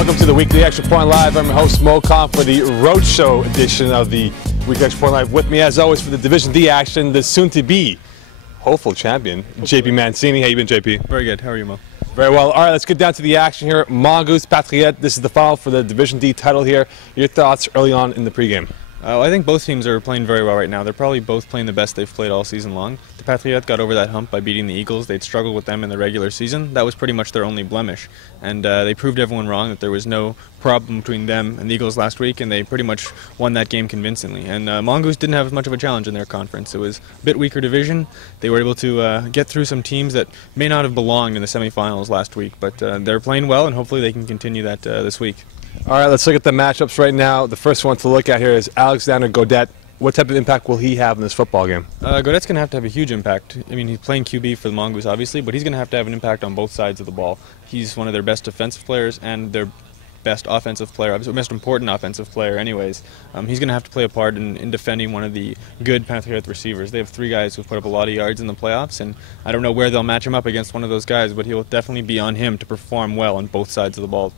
Welcome to the Weekly Extra Point Live. I'm your host, Mo Khan, for the Roadshow edition of the Weekly Extra Point Live. With me, as always, for the Division D action, the soon-to-be hopeful champion, JP Mancini. How you been, JP? Very good. How are you, Mo? Very well. All right, let's get down to the action here. Mongoose, Patriote. This is the final for the Division D title here. Your thoughts early on in the pregame? I think both teams are playing very well right now. They're probably both playing the best they've played all season long. The Patriots got over that hump by beating the Eagles. They'd struggled with them in the regular season. That was pretty much their only blemish. And they proved everyone wrong that there was no problem between them and the Eagles last week, and they pretty much won that game convincingly. And Mongoose didn't have as much of a challenge in their conference. It was a bit weaker division. They were able to get through some teams that may not have belonged in the semifinals last week, but they're playing well, and hopefully they can continue that this week. All right, let's look at the matchups right now. The first one to look at here is Alexander Godet. What type of impact will he have in this football game? Godet's going to have a huge impact. I mean, he's playing QB for the Mongoose, obviously, but he's going to have an impact on both sides of the ball. He's one of their best defensive players and their best offensive player, most important offensive player anyways. He's going to have to play a part in defending one of the good Patriot receivers. They have three guys who've put up a lot of yards in the playoffs, and I don't know where they'll match him up against one of those guys, but he'll definitely be on him to perform well on both sides of the ball.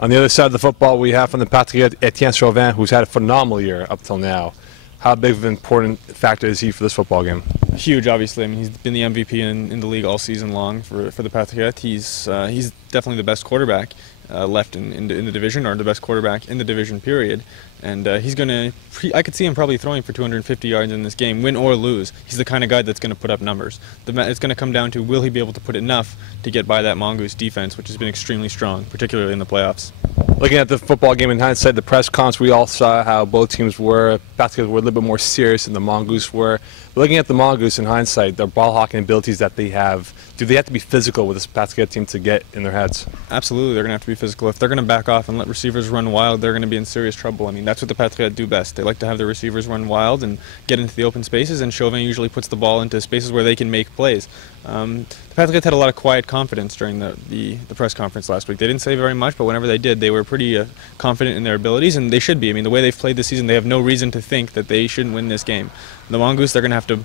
On the other side of the football, we have from the Patriots, Etienne Chauvin, who's had a phenomenal year up till now. How big of an important factor is he for this football game? Huge, obviously. I mean, he's been the MVP in the league all season long for the Patriots. He's definitely the best quarterback left in the division, or the best quarterback in the division, period. And he's going to, I could see him probably throwing for 250 yards in this game, win or lose. He's the kind of guy that's going to put up numbers. It's going to come down to, will he be able to put enough to get by that Mongoose defense, which has been extremely strong, particularly in the playoffs. Looking at the football game in hindsight, the press conference, we all saw how both teams were. Patriots were a little bit more serious than the Mongoose were. But looking at the Mongoose in hindsight, their ball hawking abilities that they have, do they have to be physical with this Patriot team to get in their heads? Absolutely, they're going to have to be physical. If they're going to back off and let receivers run wild, they're going to be in serious trouble. I mean, that's what the Patriots do best. They like to have their receivers run wild and get into the open spaces, and Chauvin usually puts the ball into spaces where they can make plays. The Patriots had a lot of quiet confidence during the press conference last week. They didn't say very much, but whenever they did, they were pretty confident in their abilities, and they should be. I mean, the way they've played this season, they have no reason to think that they shouldn't win this game. The Mongoose, they're going to have to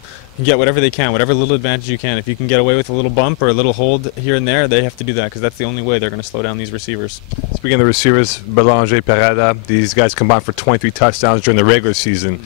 get whatever they can, whatever little advantage you can. If you can get away with a little bump or a little hold here and there, they have to do that, because that's the only way they're going to slow down these receivers. Speaking of the receivers, Belanger, Pereda, these guys combined for 23 touchdowns during the regular season.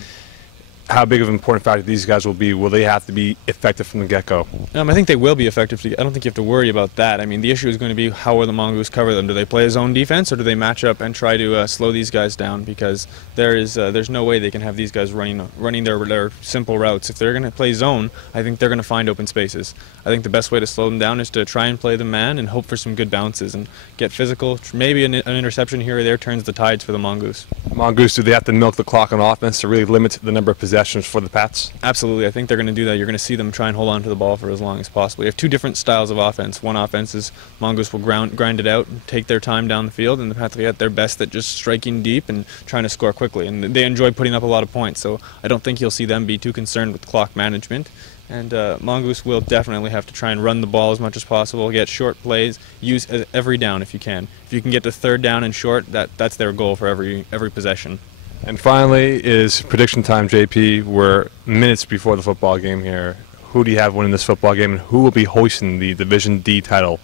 How big of an important factor these guys will be? Will they have to be effective from the get-go? I think they will be effective. I don't think you have to worry about that. I mean, the issue is going to be, how will the Mongoose cover them? Do they play a zone defense, or do they match up and try to slow these guys down? Because there's no way they can have these guys running their simple routes. If they're going to play zone, I think they're going to find open spaces. I think the best way to slow them down is to try and play the man and hope for some good bounces and get physical. Maybe an interception here or there turns the tides for the Mongoose. Mongoose, do they have to milk the clock on offense to really limit the number of possessions for the Pats? Absolutely. I think they're going to do that. You're going to see them try and hold on to the ball for as long as possible. You have two different styles of offense. One offense is Mongoose will grind it out and take their time down the field, and the Patriots, they're best at just striking deep and trying to score quickly. And they enjoy putting up a lot of points, so I don't think you'll see them be too concerned with clock management. And Mongoose will definitely have to try and run the ball as much as possible, get short plays, use every down if you can. If you can get to third down and short, that's their goal for every possession. And finally is prediction time, JP. We're minutes before the football game here. Who do you have winning this football game, and who will be hoisting the Division D title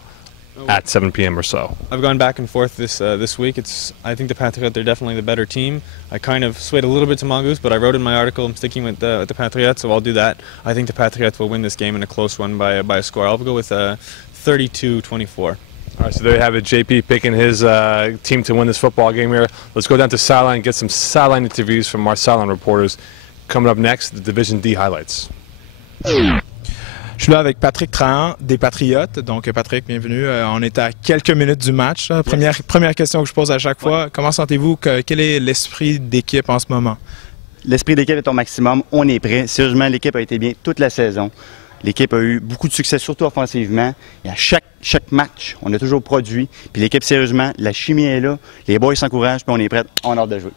at 7 p.m. or so? I've gone back and forth this week. I think the Patriots, they're definitely the better team. I kind of swayed a little bit to Mongoose, but I wrote in my article I'm sticking with the Patriots, so I'll do that. I think the Patriots will win this game in a close one by a score. I'll go with 32-24. All right, so there you have it, JP picking his team to win this football game here. Let's go down to sideline and get some sideline interviews from our sideline reporters. Coming up next, the Division D highlights. Je suis là avec Patrick Trahan des Patriotes. Donc, Patrick, bienvenue. On est à quelques minutes du match. Première question que je pose à chaque fois. Comment sentez-vous? Quel est l'esprit d'équipe en ce moment? L'esprit d'équipe est au maximum. On est prêt. Sérieusement, l'équipe a été bien toute la saison. L'équipe a eu beaucoup de succès, surtout offensivement. Et à chaque match, on a toujours produit. Puis l'équipe, sérieusement, la chimie est là. Les boys s'encouragent, puis on est prêts. On a hâte de jouer.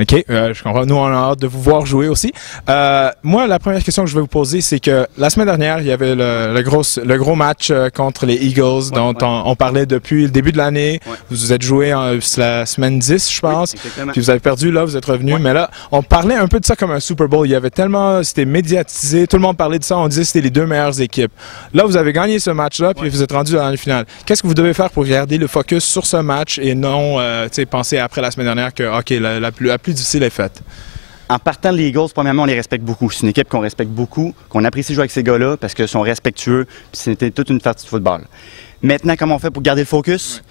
OK, je comprends. Nous, on a hâte de vous voir jouer aussi. Moi, la première question que je vais vous poser, c'est que la semaine dernière, il y avait le gros match contre les Eagles dont on parlait depuis le début de l'année. Ouais. Vous êtes joué la semaine 10, je pense. Oui, Puis vous avez perdu, là, vous êtes revenu. Mais là, on parlait un peu de ça comme un Super Bowl. Il y avait tellement... C'était médiatisé. Tout le monde parlait de ça. On disait que c'était les deux meilleures équipes. Là, vous avez gagné ce match-là, puis vous êtes rendu dans la finale. Qu'est-ce que vous devez faire pour garder le focus sur ce match et non penser après la semaine dernière que, OK, la plus difficile est faite? En partant des Eagles, premièrement, on les respecte beaucoup. C'est une équipe qu'on respecte beaucoup, qu'on apprécie jouer avec ces gars-là parce qu'ils sont respectueux, puis c'était toute une partie de football. Maintenant, comment on fait pour garder le focus?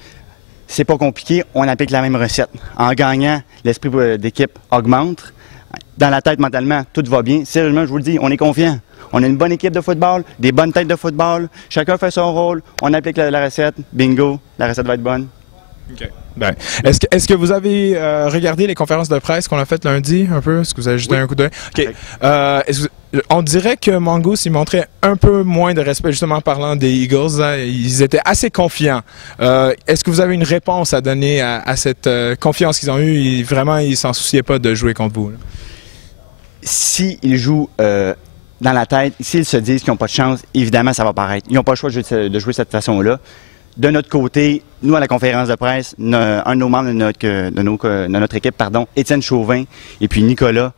C'est pas compliqué, on applique la même recette. En gagnant, l'esprit d'équipe augmente. Dans la tête, mentalement, tout va bien. Sérieusement, je vous le dis, on est confiant. On a une bonne équipe de football, des bonnes têtes de football. Chacun fait son rôle, on applique la recette. Bingo, la recette va être bonne. OK. Ben, est-ce que vous avez regardé les conférences de presse qu'on a faites lundi un peu? Est-ce que vous avez jeté un coup d'œil? OK. On dirait que Mongoose, il montrait un peu moins de respect, justement parlant des Eagles. Hein, ils étaient assez confiants. Est-ce que vous avez une réponse à donner à cette confiance qu'ils ont eue? Vraiment, ils ne s'en souciaient pas de jouer contre vous. S'ils jouent dans la tête, s'ils se disent qu'ils n'ont pas de chance, évidemment, ça va paraître. Ils n'ont pas le choix de jouer de cette façon-là. De notre côté, nous, à la conférence de presse, un de nos membres de notre équipe, Étienne Chauvin et puis Nicolas,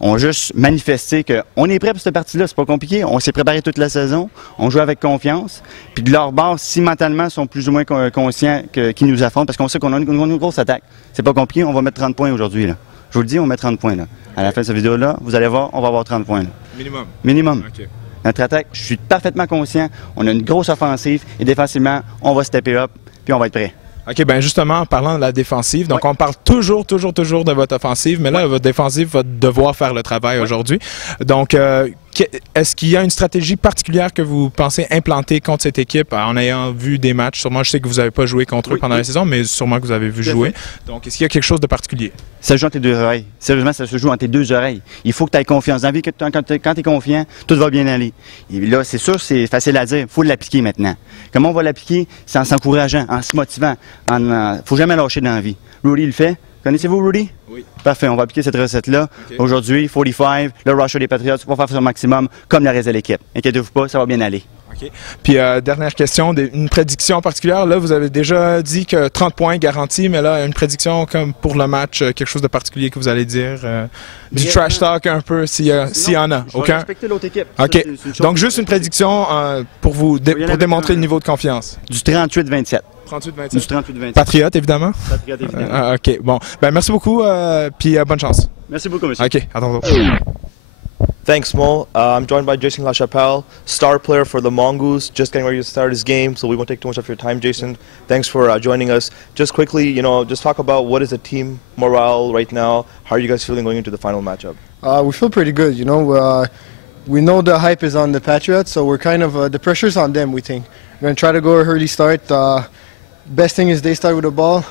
ont juste manifesté qu'on est prêt pour cette partie-là. C'est pas compliqué. On s'est préparé toute la saison. On joue avec confiance. Puis de leur bord, si mentalement, ils sont plus ou moins conscients qu'ils nous affrontent, parce qu'on sait qu'on a une grosse attaque. C'est pas compliqué. On va mettre 30 points aujourd'hui. Là. Je vous le dis, on met 30 points. Là. À la fin de cette vidéo-là, vous allez voir, on va avoir 30 points. Là. Minimum? Minimum. OK. Notre attaque, je suis parfaitement conscient. On a une grosse offensive et défensivement, on va stepper up puis on va être prêt. OK, bien justement, en parlant de la défensive, donc on parle toujours de votre offensive, mais là, votre défensive va devoir faire le travail aujourd'hui. Donc, est-ce qu'il y a une stratégie particulière que vous pensez implanter contre cette équipe en ayant vu des matchs? Sûrement, je sais que vous n'avez pas joué contre eux pendant la saison, mais sûrement que vous avez vu jouer. Donc, est-ce qu'il y a quelque chose de particulier? Ça se joue entre tes deux oreilles. Sérieusement, ça se joue entre tes deux oreilles. Il faut que tu aies confiance. Dans la vie, quand tu es confiant, tout va bien aller. Et là, c'est sûr, c'est facile à dire. Il faut l'appliquer maintenant. Comment on va l'appliquer? C'est en s'encourageant, en se motivant. Il ne faut jamais lâcher dans la vie. Rudy le fait. Connaissez-vous Rudy? Oui. Parfait, on va appliquer cette recette-là. Okay. Aujourd'hui, 45, le rusher des Patriots, pour faire son maximum comme le reste de l'équipe. Inquiétez-vous pas, ça va bien aller. OK. Puis, dernière question, une prédiction particulière. Là, vous avez déjà dit que 30 points garantis, mais là, une prédiction comme pour le match, quelque chose de particulier que vous allez dire? Du trash talk un peu, s'il y en a. Je vais respecter l'autre équipe. OK. Donc, juste une prédiction pour démontrer le niveau de confiance. Du 38-27. 38-27. Du 38-27. Patriote, évidemment? Patriote, évidemment. OK. Bon. Ben, merci beaucoup, puis bonne chance. Merci beaucoup, monsieur. OK. À tantôt. Thanks, Mo. I'm joined by Jason LaChapelle, star player for the Mongoose, just getting ready to start his game, so we won't take too much of your time, Jason. Thanks for joining us. Just quickly, just talk about what is the team morale right now. How are you guys feeling going into the final matchup? We feel pretty good, we know the hype is on the Patriots, so we're kind of, the pressure's on them, we think. We're going to try to go an early start. Best thing is they start with the ball,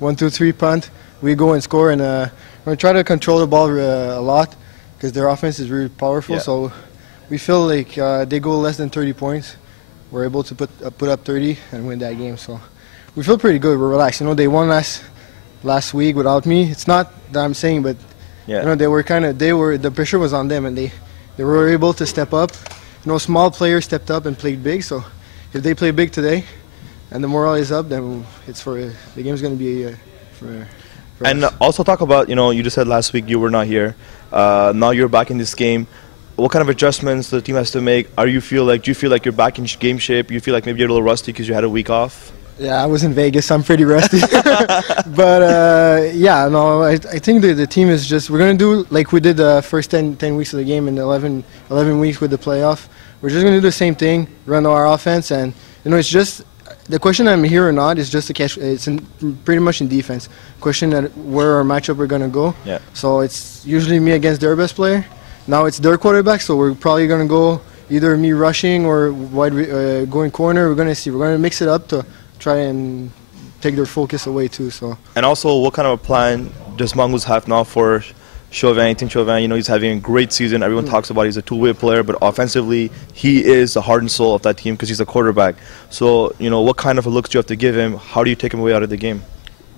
1, 2, 3 punt, we go and score, and we're going to try to control the ball a lot, because their offense is really powerful. Yeah. So we feel like they go less than 30 points, we're able to put up 30 and win that game. So we feel pretty good. We're relaxed. They won last week without me. It's not that I'm saying, but the pressure was on them, and they were able to step up. Small players stepped up and played big. So if they play big today, and the morale is up, then the game's going to be for and us. Also talk about, you just said last week you were not here. Now you're back in this game. What kind of adjustments the team has to make? Do you feel like you're back in game shape? You feel like maybe you're a little rusty because you had a week off? Yeah, I was in Vegas. I'm pretty rusty. But I think the team is just, we're going to do like we did the first 10 weeks of the game and 11 weeks with the playoff. We're just going to do the same thing, run our offense, and it's just, the question I'm here or not is just to catch. It's pretty much in defense. Question that where our matchup we're gonna go. Yeah. So it's usually me against their best player. Now it's their quarterback, so we're probably gonna go either me rushing or going corner. We're gonna see. We're gonna mix it up to try and take their focus away too. So. And also, what kind of a plan does Mongoose have now for Chauvin? Tim Chauvin, he's having a great season. Everyone talks about he's a two-way player, but offensively, he is the heart and soul of that team because he's a quarterback. So, what kind of a looks do you have to give him? How do you take him away out of the game?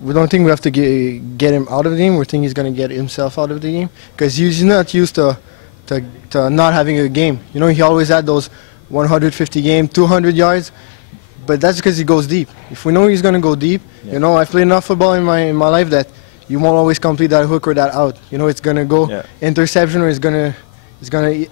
we don't think we have to get him out of the game. We think he's going to get himself out of the game because he's not used to not having a game. You know, he always had those 150 game, 200 yards, but that's because he goes deep. If we know he's going to go deep, you know, I've played enough football in my life that you won't always complete that hook or that out. You know, it's going to go interception or it's going to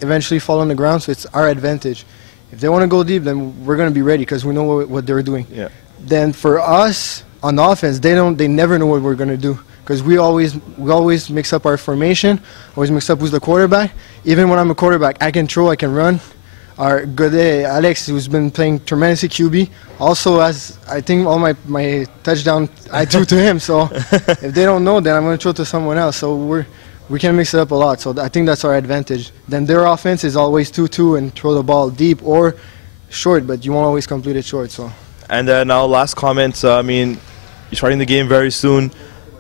eventually fall on the ground, so it's our advantage. If they want to go deep, then we're going to be ready because we know what they're doing. Yeah. Then for us on offense, they never know what we're going to do because we always mix up our formation, always mix up who's the quarterback. Even when I'm a quarterback, I can throw, I can run. Our Godet, Alex, who's been playing tremendously QB, also has, I think, all my touchdown I threw to him. So if they don't know, then I'm going to throw to someone else. So we can mix it up a lot. So I think that's our advantage. Then their offense is always 2-2 and throw the ball deep or short, but you won't always complete it short. So. And now last comments. I mean, you're starting the game very soon.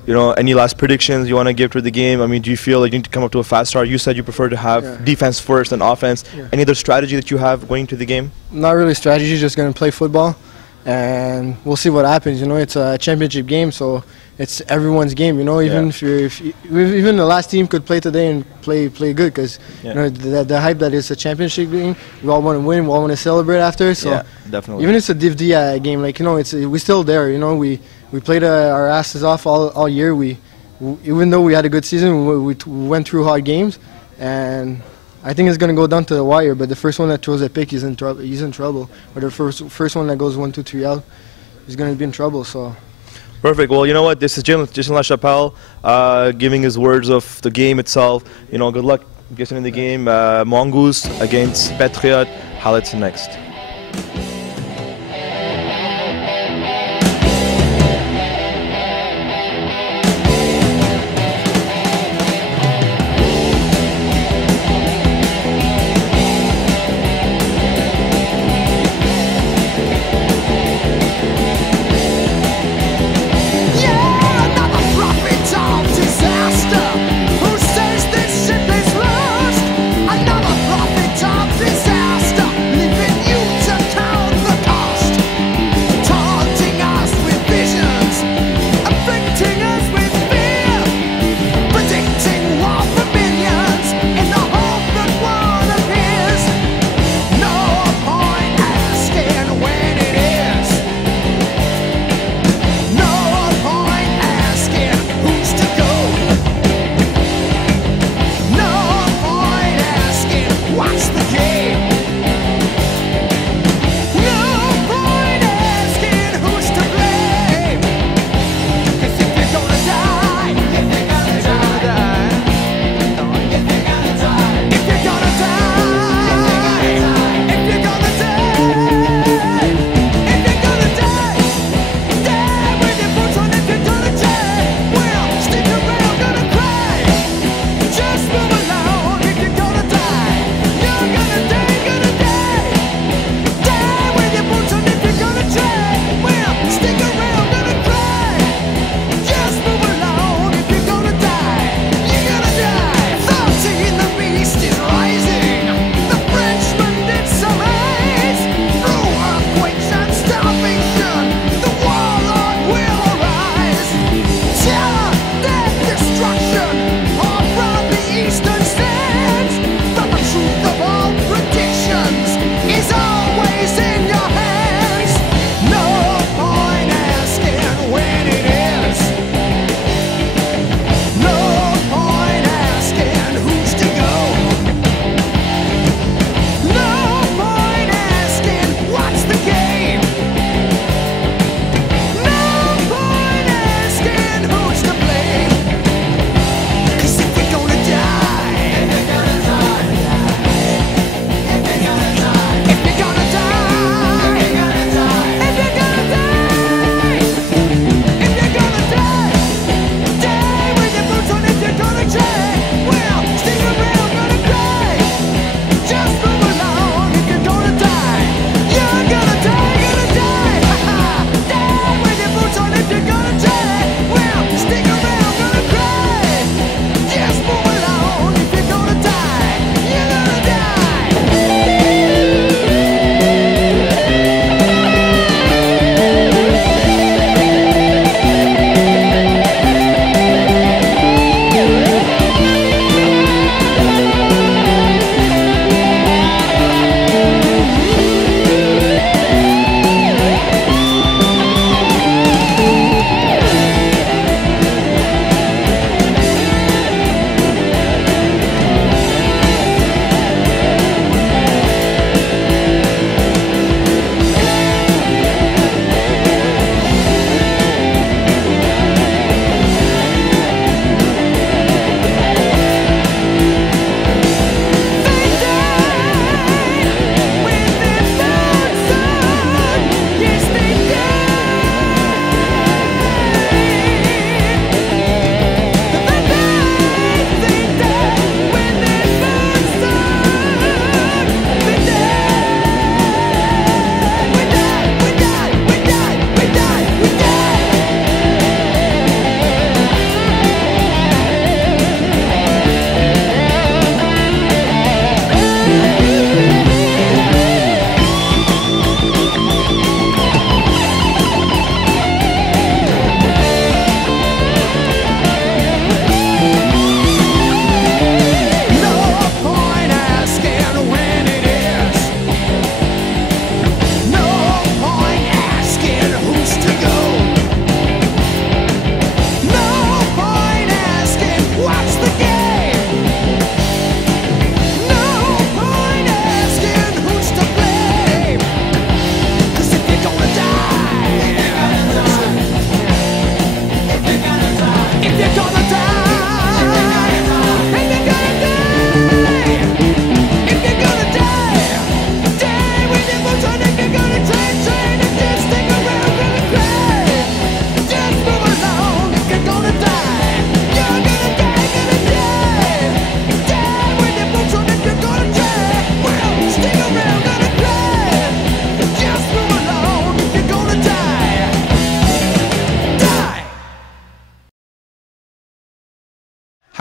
You know, any last predictions you want to give to the game? I mean, do you feel like you need to come up to a fast start? You said you prefer to have defense first than offense. Yeah. Any other strategy that you have going into the game? Not really strategy, just going to play football. And we'll see what happens. You know, it's a championship game, so it's everyone's game. You know, even even the last team could play today and play good because you know the hype that is a championship game. We all want to win. We all want to celebrate after. So definitely. Even if it's a Div D game, like, you know, we're still there. You know, we played our asses off all year. Even though we had a good season, we went through hard games, and I think it's going to go down to the wire. But the first one that throws a pick is in trouble. He's in trouble. Or the first one that goes 1, 2, 3 out, he's going to be in trouble. So. Perfect. Well, you know what? This is Jason LaChapelle giving his words of the game itself. You know, good luck getting in the game. Mongoose against Patriot. Highlights next. Another prophet of disaster, leaving you to count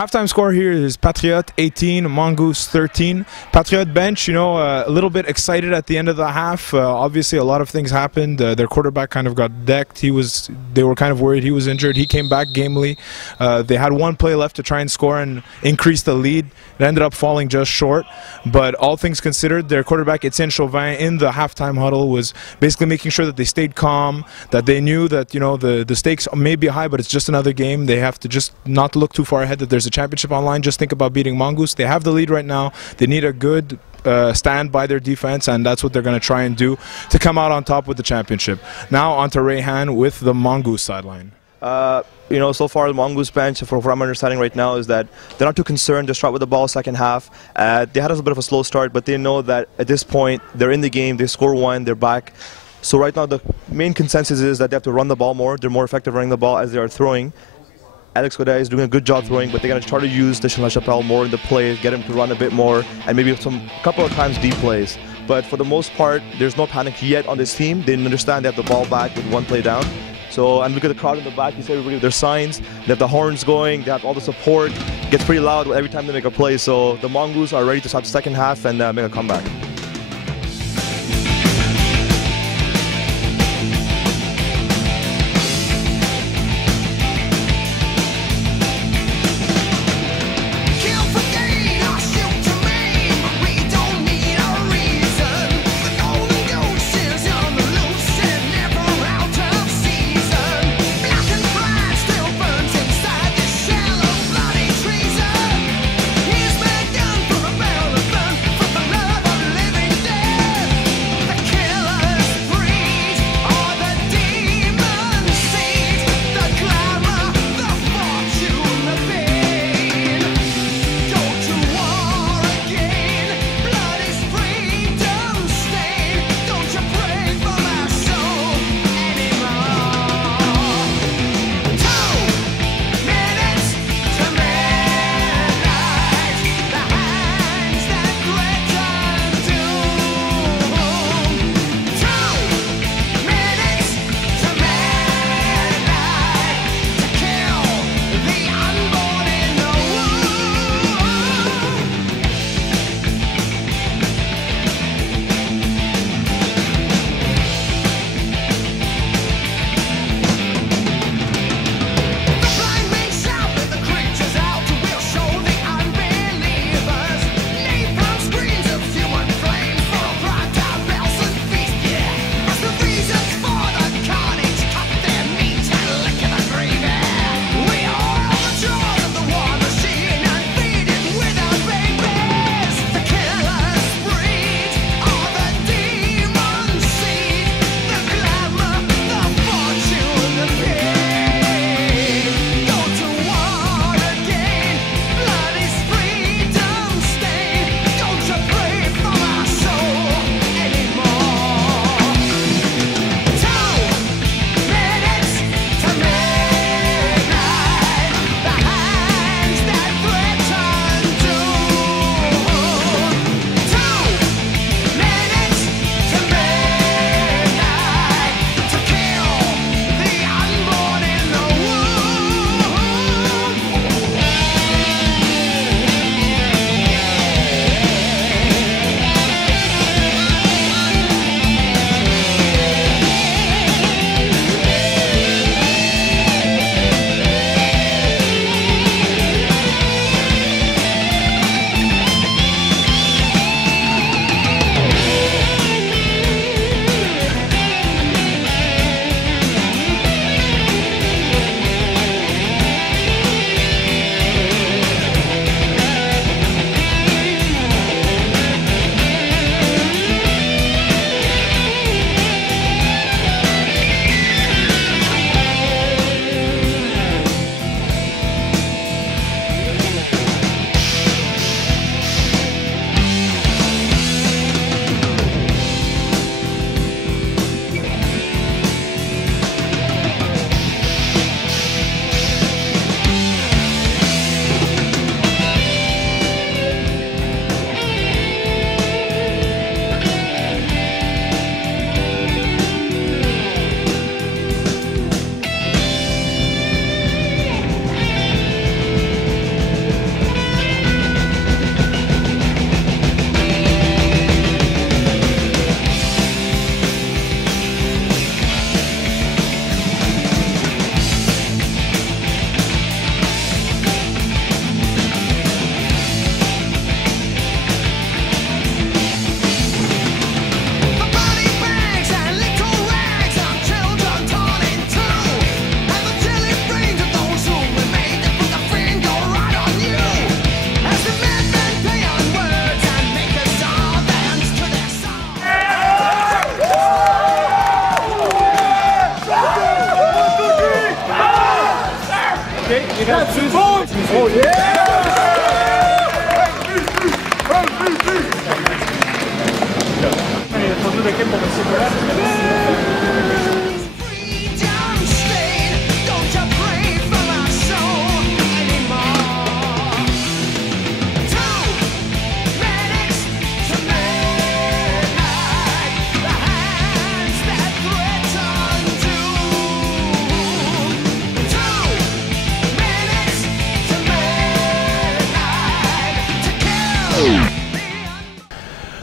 Halftime score here is Patriot 18, Mongoose 13. Patriot bench, you know, a little bit excited at the end of the half. Obviously, a lot of things happened. Their quarterback kind of got decked. They were kind of worried he was injured. He came back gamely. They had one play left to try and score and increase the lead. It ended up falling just short. But all things considered, their quarterback, Etienne Chauvin, in the halftime huddle was basically making sure that they stayed calm, that they knew that, you know, the stakes may be high, but it's just another game. They have to just not look too far ahead, that there's a championship online. Just think about beating Mongoose. They have the lead right now. They need a good stand by their defense, and that's what they're going to try and do to come out on top with the championship. Now on to Rayhan with the Mongoose sideline. You know, so far the Mongoose bench, from what I'm understanding right now, is that they're not too concerned. They start with the ball second half. They had a bit of a slow start, but they know that at this point they're in the game. They score one, they're back. So right now the main consensus is that they have to run the ball more. They're more effective running the ball as they are throwing. Alex Godet is doing a good job throwing, but they're going to try to use Deschamps LaChapelle more in the play, get him to run a bit more, and maybe a couple of times deep plays. But for the most part, there's no panic yet on this team. They understand they have the ball back with one play down. So, and look at the crowd in the back. You see everybody with their signs. They have the horns going. They have all the support. It gets pretty loud every time they make a play. So the Mongoose are ready to start the second half and make a comeback. Here's my gun for a barrel of fun, for the love of living.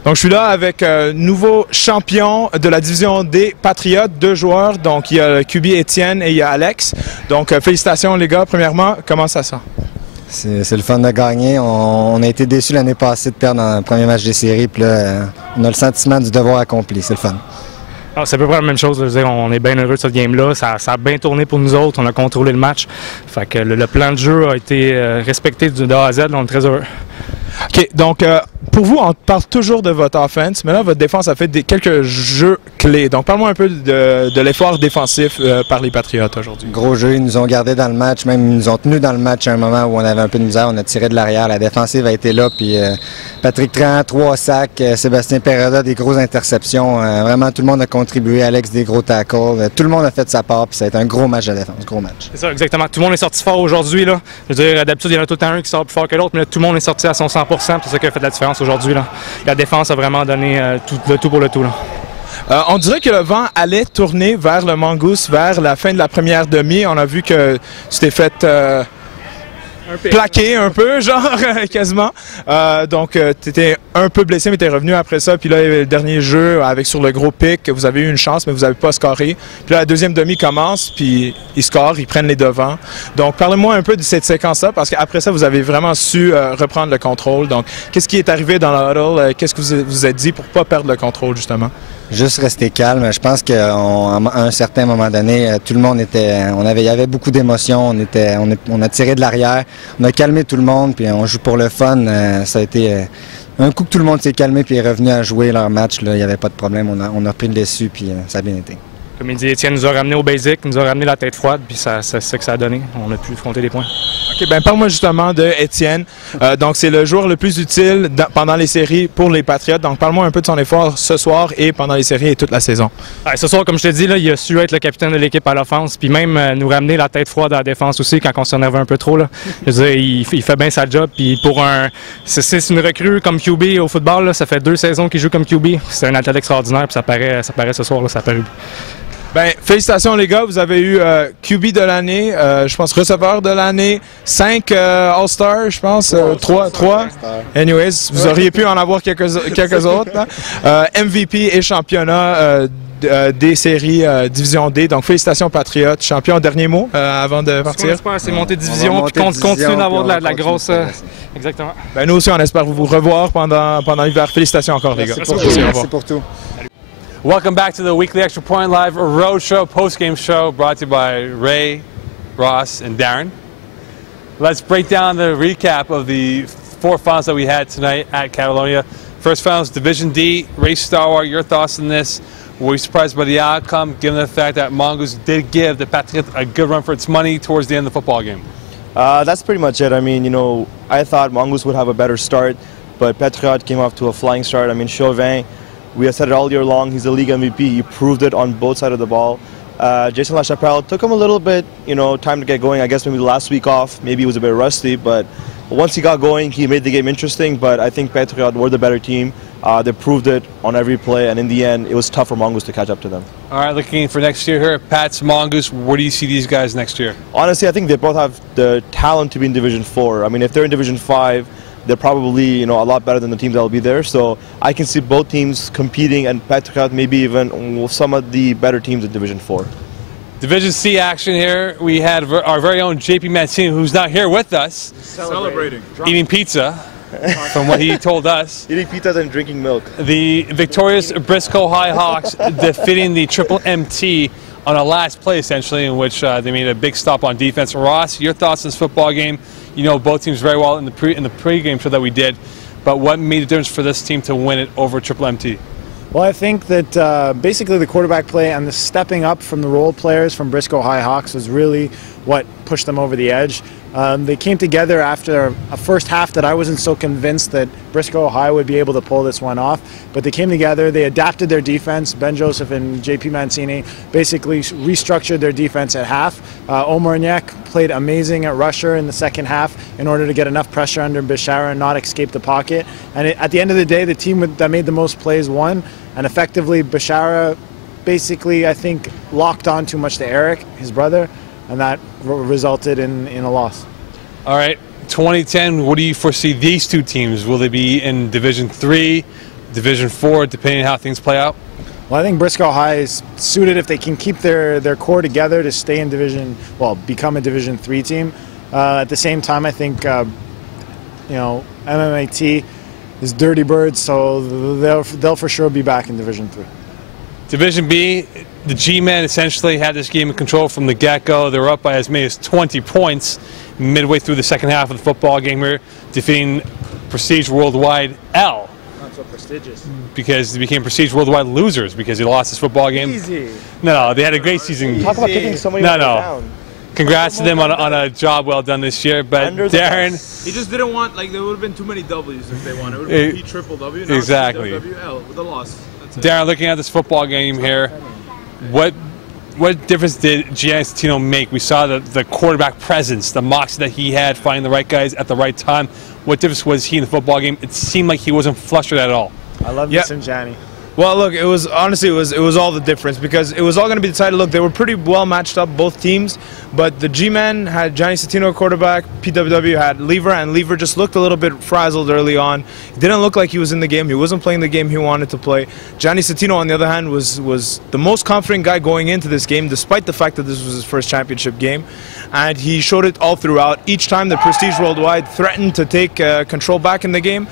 Donc, je suis là avec nouveau champion de la division des Patriotes, 2 joueurs. Donc, il y a QB Étienne et il y a Alex. Donc, félicitations les gars. Premièrement, comment ça sent? C'est le fun de gagner. On a été déçus l'année passée de perdre dans le premier match des séries. Puis là, on a le sentiment du devoir accompli. C'est le fun. C'est à peu près la même chose. Je veux dire, on est bien heureux de cette game-là. Ça a bien tourné pour nous autres. On a contrôlé le match. Fait que le plan de jeu a été respecté de A à Z. On est très heureux. OK, donc pour vous, on parle toujours de votre offense, mais là, votre défense a fait quelques jeux clés. Donc, parle-moi un peu de l'effort défensif par les Patriotes aujourd'hui. Gros jeu, ils nous ont gardés dans le match, même ils nous ont tenus dans le match à un moment où on avait un peu de misère. On a tiré de l'arrière, la défensive a été là, puis Patrick Tran, 3 sacs, Sébastien Perrada, des grosses interceptions. Vraiment, tout le monde a contribué, Alex, des gros tackles. Tout le monde a fait sa part, puis ça a été un gros match de défense, gros match. C'est ça, exactement. Tout le monde est sorti fort aujourd'hui, là. Je veux dire, d'habitude, il y en a tout le temps un qui sort plus fort que l'autre, mais là, tout le monde est sorti à son 100%, c'est ça qui a fait la différence aujourd'hui, là. La défense a vraiment donné le tout pour le tout, là. On dirait que le vent allait tourner vers le Mongoose vers la fin de la première demi. On a vu que tu t'es fait plaqué un peu, genre, quasiment. Donc, tu étais un peu blessé, mais tu es revenu après ça. Puis là, il y avait le dernier jeu avec sur le gros pic. Vous avez eu une chance, mais vous n'avez pas scoré. Puis là, la deuxième demi commence, puis ils scorent, ils prennent les devants. Donc, parlez-moi un peu de cette séquence-là, parce qu'après ça, vous avez vraiment su reprendre le contrôle. Donc, qu'est-ce qui est arrivé dans le huddle? Qu'est-ce que vous vous êtes dit pour ne pas perdre le contrôle, justement? Juste rester calme. Je pense qu'à un certain moment donné, tout le monde était... Il y avait beaucoup d'émotions. On a tiré de l'arrière. On a calmé tout le monde, puis on joue pour le fun. Ça a été... un coup que tout le monde s'est calmé puis est revenu à jouer leur match, là, il n'y avait pas de problème. On a pris le dessus, puis ça a bien été. Comme il dit, Étienne nous a ramené au basic, nous a ramené la tête froide, puis c'est ça que ça a donné. On a pu compter des points. OK, bien parle-moi justement de Étienne. Donc, c'est le joueur le plus utile pendant les séries pour les Patriotes. Donc, parle-moi un peu de son effort ce soir et pendant les séries et toute la saison. Ce soir, comme je te dis, là, il a su être le capitaine de l'équipe à l'offense, puis même nous ramener la tête froide à la défense aussi quand on s'énervait un peu trop. Là. Je veux dire, il fait bien sa job, puis pour c'est une recrue comme QB au football, là, ça fait 2 saisons qu'il joue comme QB. C'est un athlète extraordinaire, puis ça paraît ce soir, là, ça a paru. Bien, félicitations les gars, vous avez eu QB de l'année, je pense receveur de l'année, 5 All-Stars, je pense, 3. Anyways, vous auriez pu en avoir quelques autres. Hein? MVP et championnat des séries Division D. Donc, félicitations Patriotes, champion. Dernier mot avant de partir? C'est monter de division, puis continuer d'avoir de la grosse... Exactement. Ben, nous aussi, on espère vous revoir pendant l'hiver. Félicitations encore les gars. Merci pour tout. Welcome back to the Weekly Extra Point Live Road Show, post-game show brought to you by Ray, Ross, and Darren. Let's break down the recap of the 4 finals that we had tonight at Catalonia. First finals, Division D. Ray Starwar, your thoughts on this? Were you surprised by the outcome, given the fact that Mongoose did give the Patriots a good run for its money towards the end of the football game? That's pretty much it. I mean, you know, I thought Mongoose would have a better start, but Patriot came off to a flying start. I mean, Chauvin, we have said it all year long, he's the league MVP. He proved it on both sides of the ball. Jason LaChapelle took him a little bit, you know, time to get going. I guess maybe the last week off, maybe he was a bit rusty, but once he got going, he made the game interesting. But I think Patriot were the better team. They proved it on every play, and in the end, it was tough for Mongoose to catch up to them. All right, looking for next year here, Pats, Mongoose, where do you see these guys next year? Honestly, I think they both have the talent to be in Division 4. I mean, if they're in Division 5, they're probably, you know, a lot better than the teams that will be there. So I can see both teams competing, and Patriot maybe even with some of the better teams in Division 4. Division C action here. We had our very own JP Mancini, who's not here with us. Celebrating. Eating pizza, from what he told us. Eating pizza and drinking milk. The victorious Briscoe High Hawks defeating the Triple MT on a last play, essentially, in which they made a big stop on defense. Ross, your thoughts on this football game? You know both teams very well in the pre-game show that we did, but what made the difference for this team to win it over Triple MT? Well, I think that basically the quarterback play and the stepping up from the role players from Briscoe High Hawks was really what pushed them over the edge. They came together after a first half that I wasn't so convinced that Briscoe High would be able to pull this one off, but they came together, they adapted their defense. Ben Joseph and JP Mancini basically restructured their defense at half. Omarniak played amazing at rusher in the second half in order to get enough pressure under Bishara and not escape the pocket. And at the end of the day, the team that made the most plays won, and effectively Bishara basically, I think, locked on too much to Eric, his brother, and that resulted in a loss. All right, 2010, what do you foresee these two teams? Will they be in Division 3, Division 4, depending on how things play out? Well, I think Briscoe High is suited if they can keep their core together to stay in become a Division 3 team. At the same time, I think, MMAT is Dirty Birds, so they'll for sure be back in Division 3. Division B, the G-Men essentially had this game in control from the get-go. They were up by as many as 20 points midway through the second half of the football game here, defeating Prestige Worldwide L. Not so prestigious. Because they became Prestige Worldwide losers because they lost this football game. Easy. No, they had a great season. Talk about kicking somebody down. Congrats to them on a job well done this year. But Darren, he just didn't want, there would have been too many W's if they won. It would have been triple W. Now exactly. It's WL with a loss. Darren, looking at this football game here, what difference did Gianni Satino make? We saw the quarterback presence, the moxie that he had, finding the right guys at the right time. What difference was he in the football game? It seemed like he wasn't flustered at all. I love this in Gianni. Well, look, it was honestly it was all the difference because it was all going to be decided. Look, they were pretty well matched up, both teams, but the G-Men had Gianni Satino quarterback, PWW had Lever, and Lever just looked a little bit frazzled early on. It didn't look like he was in the game. He wasn't playing the game he wanted to play. Gianni Satino, on the other hand, was the most confident guy going into this game, despite the fact that this was his first championship game, and he showed it all throughout. Each time the Prestige Worldwide threatened to take control back in the game,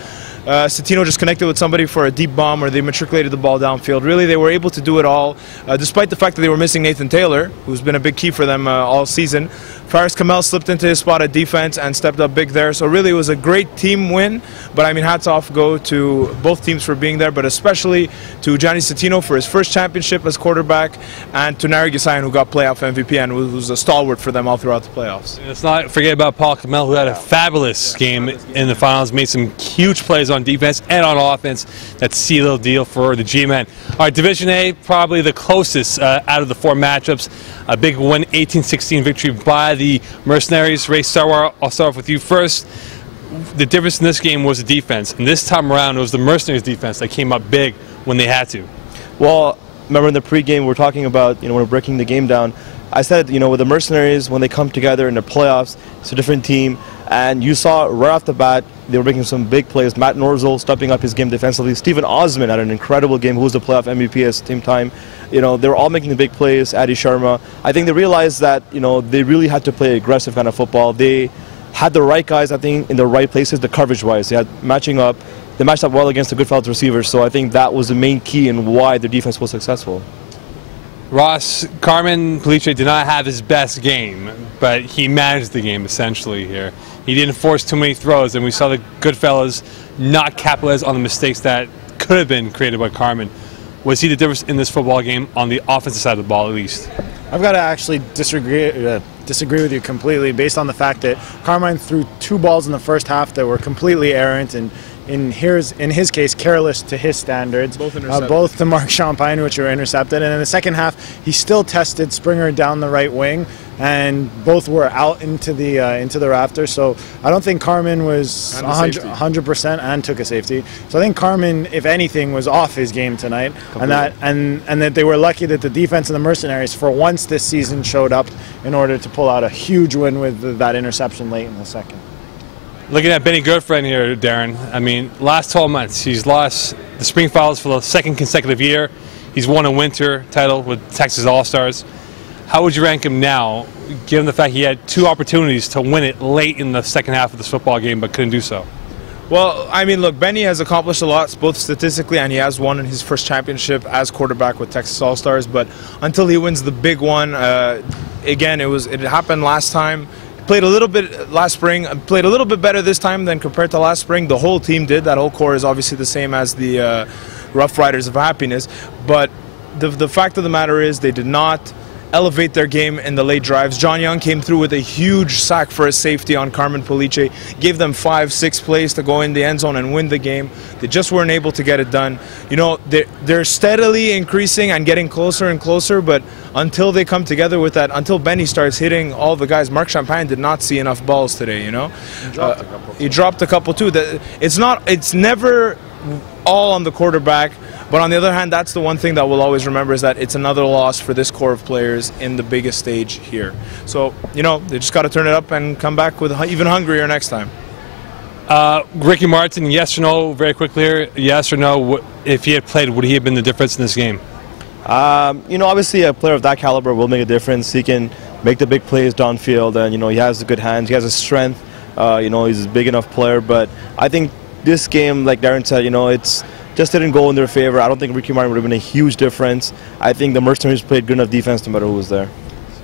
Satino just connected with somebody for a deep bomb, or they matriculated the ball downfield. Really, they were able to do it all, despite the fact that they were missing Nathan Taylor, who's been a big key for them all season. Faris Kamel slipped into his spot at defense and stepped up big there. So really, it was a great team win. But I mean, hats off go to both teams for being there, but especially to Gianni Satino for his first championship as quarterback, and to Nari Gisayan, who got playoff MVP and was a stalwart for them all throughout the playoffs. And let's not forget about Paul Kamel, who had a fabulous game in the finals, made some huge plays on defense and on offense. That sealed the deal for the G-Men. All right, Division A, probably the closest out of the four matchups. A big win, 18-16 victory by the Mercenaries. Ray Sarwar, I'll start off with you first. The difference in this game was the defense, and this time around it was the Mercenaries defense that came up big when they had to. Well, remember in the pregame we were talking about, when we're breaking the game down, I said, with the Mercenaries, when they come together in the playoffs, it's a different team. And you saw right off the bat, they were making some big plays. Matt Norzel stepping up his game defensively. Stephen Osman had an incredible game, who was the playoff MVP at the same time. They were all making the big plays. Adi Sharma. I think they realized that, they really had to play aggressive kind of football. They had the right guys, I think, in the right places, the coverage-wise. They had matching up. They matched up well against the Goodfellas receivers. So I think that was the main key in why their defense was successful. Ross, Carmen Peliche did not have his best game, but he managed the game essentially here. He didn't force too many throws, and we saw the Goodfellas not capitalize on the mistakes that could have been created by Carmen. Was he the difference in this football game on the offensive side of the ball, at least? I've got to actually disagree with you completely, based on the fact that Carmine threw 2 balls in the first half that were completely errant and, in his case, careless to his standards. Both to Mark Champagne, which were intercepted. And in the second half, he still tested Springer down the right wing, and both were out into the rafters. So I don't think Carmen was 100% and took a safety. So I think Carmen, if anything, was off his game tonight, and that they were lucky that the defense and the Mercenaries, for once this season, showed up in order to pull out a huge win with that interception late in the second. Looking at Benny Goodfriend here, Darren, I mean, last 12 months, he's lost the Spring Finals for the second consecutive year. He's won a winter title with Texas All-Stars. How would you rank him now, given the fact he had 2 opportunities to win it late in the second half of this football game, but couldn't do so? Well, I mean, look, Benny has accomplished a lot, both statistically, and he has won in his first championship as quarterback with Texas All-Stars. But until he wins the big one, again, it happened last time. Played a little bit last spring, played a little bit better this time than compared to last spring. The whole team did. That whole core is obviously the same as the Rough Riders of Happiness. But the fact of the matter is they did not elevate their game in the late drives. John Young came through with a huge sack for a safety on Carmen Police, gave them 5-6 plays to go in the end zone and win the game. They just weren't able to get it done. You know, they're steadily increasing and getting closer and closer, but until they come together with that, until Benny starts hitting all the guys, Marc Champagne did not see enough balls today, you know. He dropped a couple too. It's never all on the quarterback, but on the other hand, that's the one thing that we'll always remember, is that it's another loss for this core of players in the biggest stage here. So, you know, they just got to turn it up and come back with even hungrier next time. Ricky Martin, yes or no, very quickly here, yes or no, if he had played, would he have been the difference in this game? You know, obviously a player of that caliber will make a difference. He can make the big plays downfield, and, you know, he has the good hands, he has a strength, you know, he's a big enough player. But I think this game, like Darren said, you know, it's just didn't go in their favor. I don't think Ricky Martin would have been a huge difference. I think the Mercenaries played good enough defense no matter who was there.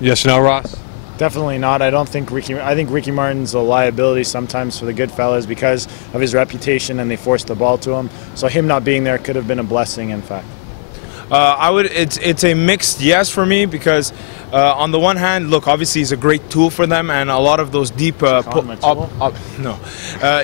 Yes or no, Ross? Definitely not. I think Ricky Martin's a liability sometimes for the Goodfellas because of his reputation, and they forced the ball to him. So him not being there could have been a blessing, in fact. It's a mixed yes for me, because on the one hand, look, obviously he's a great tool for them, and a lot of those deep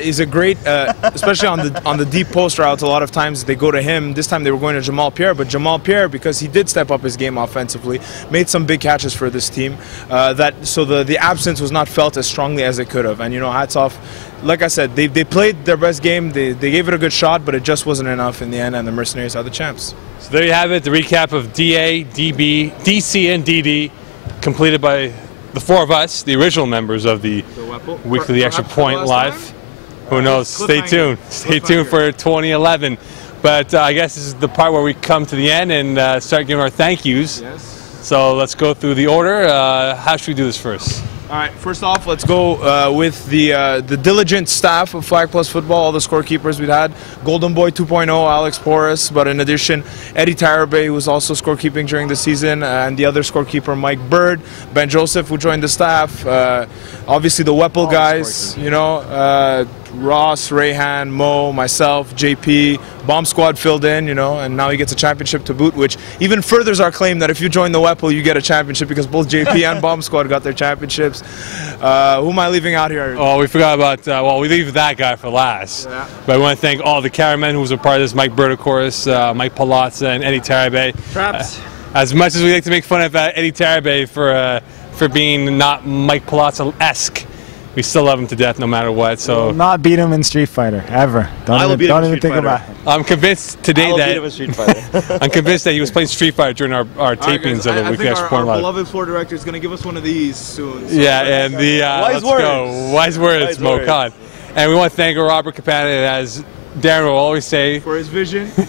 he's a great, especially on the deep post routes. A lot of times they go to him. This time they were going to Jamal Pierre, but Jamal Pierre, because he did step up his game offensively, made some big catches for this team. So the absence was not felt as strongly as it could have. And, you know, hats off. Like I said, they played their best game. They gave it a good shot, but it just wasn't enough in the end, and the Mercenaries are the champs. So there you have it, the recap of DA, DB, DC, and DD, completed by the four of us, the original members of the Weekly Extra Point Live. Who knows? Stay tuned. Stay tuned for 2011. But I guess this is the part where we come to the end and start giving our thank yous. Yes. So let's go through the order. How should we do this first? All right, first off, let's go with the diligent staff of Flag Plus Football, all the scorekeepers we've had. Golden Boy 2.0, Alex Porras, but in addition, Eddie Tarabay, who was also scorekeeping during the season, and the other scorekeeper, Mike Bird, Ben Joseph, who joined the staff, obviously the Weppel guys, you know, Ross, Rayhan, Mo, myself, JP, Bomb Squad filled in, you know, and now he gets a championship to boot, which even furthers our claim that if you join the Weppel, you get a championship, because both JP and Bomb Squad got their championships. Who am I leaving out here? Oh, we forgot about, well, we leave that guy for last. Yeah. But I want to thank all the cameramen who was a part of this, Mike Bird, of course, Mike Palazza, and Eddie Tarabay. Traps. As much as we like to make fun of Eddie Tarabay for being not Mike Palazzo-esque, we still love him to death no matter what. So will not beat him in Street Fighter ever. Don't even think about it. I'm convinced today I'm convinced that he was playing Street Fighter during our tapings of the Weekly Extra Point Live. Our beloved floor director is going to give us one of these soon. So yeah, and the wise words, Mo Khan. And we want to thank Robert Capana, as Darren will always say, for his vision, his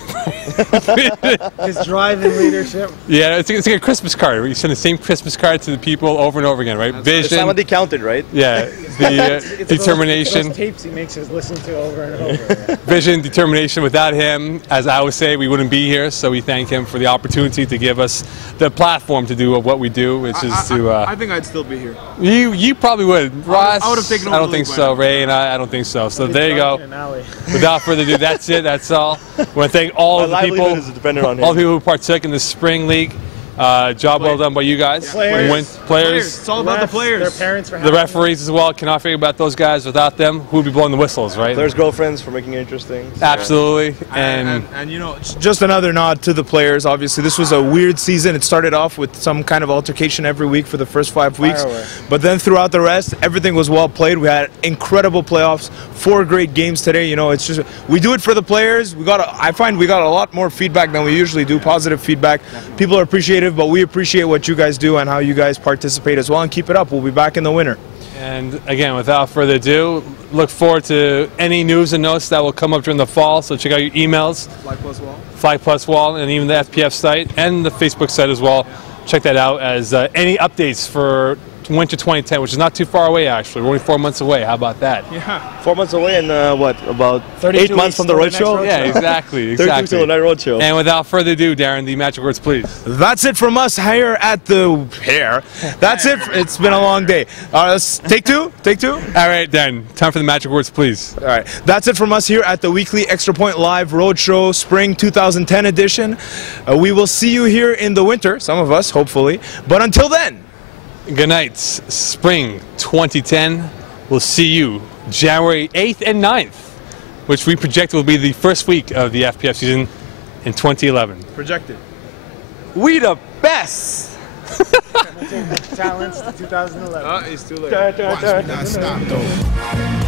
drive and leadership. Yeah, it's like a Christmas card where you send the same Christmas card to the people over and over again, right? Vision. Somebody counted, right? Yeah, the determination. Those tapes he makes us listen to over and over. Vision, determination. Without him, as I always say, we wouldn't be here. So we thank him for the opportunity to give us the platform to do what we do, which is to. I think I'd still be here. You probably would, Ross. I would have taken over. I don't think so. Ray and I don't think so. So there you go. Without further ado, that's it. That's all. I want to thank all of the people, all the people who partook in the spring league. Job well done by you guys. Players. It's all about the players. Their parents for the referees as well. Cannot forget about those guys. Without them, who would be blowing the whistles, right? Players' girlfriends for making it interesting. So. Absolutely. And you know, just another nod to the players. Obviously, this was a weird season. It started off with some kind of altercation every week for the first 5 weeks. But then throughout the rest, everything was well played. We had incredible playoffs, 4 great games today. You know, it's just, we do it for the players. I find we got a lot more feedback than we usually do, positive feedback. People are appreciative, but we appreciate what you guys do and how you guys participate as well, and keep it up. We'll be back in the winter. And again, without further ado, look forward to any news and notes that will come up during the fall. So check out your emails, Flag Plus Wall, and even the FPF site and the Facebook site as well. Check that out as any updates for winter 2010, which is not too far away, actually. We're only 4 months away. How about that? Yeah. 4 months away and what, about 32 8 months from the weeks road till the show? next Yeah, exactly. 32 till the Exactly. night road show. And without further ado, Darren, the magic words, please. That's it from us here at the hair. That's it. It's been a long day. All right, let's take two. Take two. All right, Darren, time for the magic words, please. All right, that's it from us here at the weekly Extra Point Live Roadshow Spring 2010 edition. We will see you here in the winter, some of us, hopefully. But until then, Good night. Spring 2010. We'll see you January 8th and 9th, which we project will be the first week of the FPF season in 2011. projected. We the best! Talents 2011. It's too late. Watch me not stop, though.